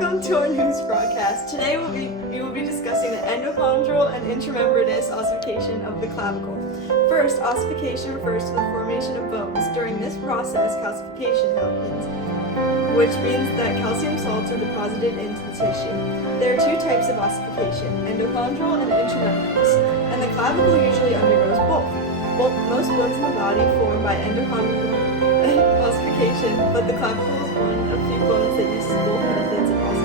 Welcome to our news broadcast. Today we will be discussing the endochondral and intramembranous ossification of the clavicle. First, ossification refers to the formation of bones. During this process, calcification happens, which means that calcium salts are deposited into the tissue. There are two types of ossification, endochondral and intramembranous, and the clavicle usually undergoes both. Most bones in the body formed by endochondral ossification, but the clavicle is one of few bones that uses both methods of ossification.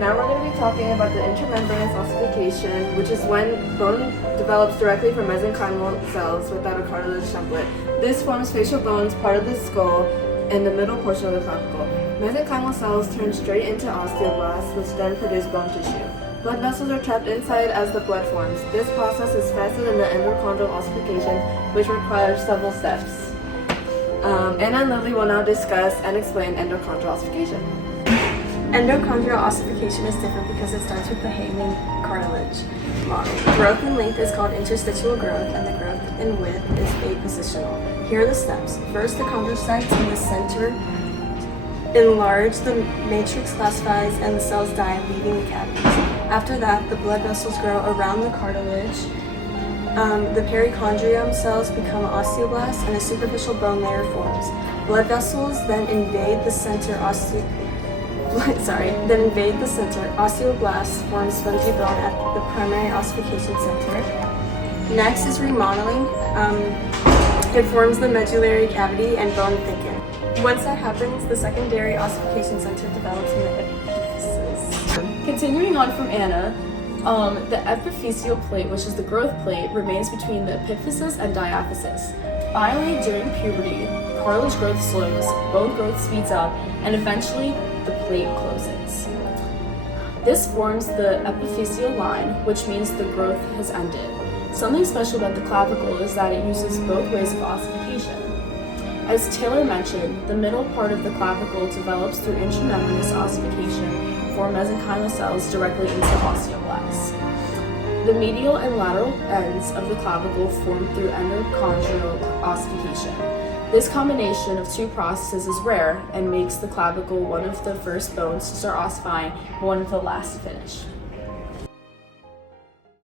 Now we're going to be talking about the intramembranous ossification, which is when bone develops directly from mesenchymal cells without a cartilage template. This forms facial bones, part of the skull, and the middle portion of the clavicle. Mesenchymal cells turn straight into osteoblasts, which then produce bone tissue. Blood vessels are trapped inside as the blood forms. This process is faster than the endochondral ossification, which requires several steps. Anna and Lily will now discuss and explain endochondral ossification. Endochondral ossification is different because it starts with the Hayman cartilage model. Growth in length is called interstitial growth, and the growth in width is apositional. Here are the steps. First, the chondrocytes in the center enlarge, the matrix calcifies, and the cells die, leaving the cavities. After that, the blood vessels grow around the cartilage. The perichondrium cells become osteoblasts, and a superficial bone layer forms. Blood vessels then invade the center. Osteoblasts form spongy bone at the primary ossification center. Next is remodeling. It forms the medullary cavity and bone thicken. Once that happens, the secondary ossification center develops in the epiphysis. Continuing on from Anna, the epiphyseal plate, which is the growth plate, remains between the epiphysis and diaphysis. Finally, during puberty, cartilage growth slows, bone growth speeds up, and eventually the plate closes. This forms the epiphyseal line, which means the growth has ended. Something special about the clavicle is that it uses both ways of ossification. As Taylor mentioned, the middle part of the clavicle develops through intramembranous ossification for mesenchymal cells directly into osteoblasts. The medial and lateral ends of the clavicle form through endochondral ossification. This combination of two processes is rare and makes the clavicle one of the first bones to start ossifying, but one of the last to finish.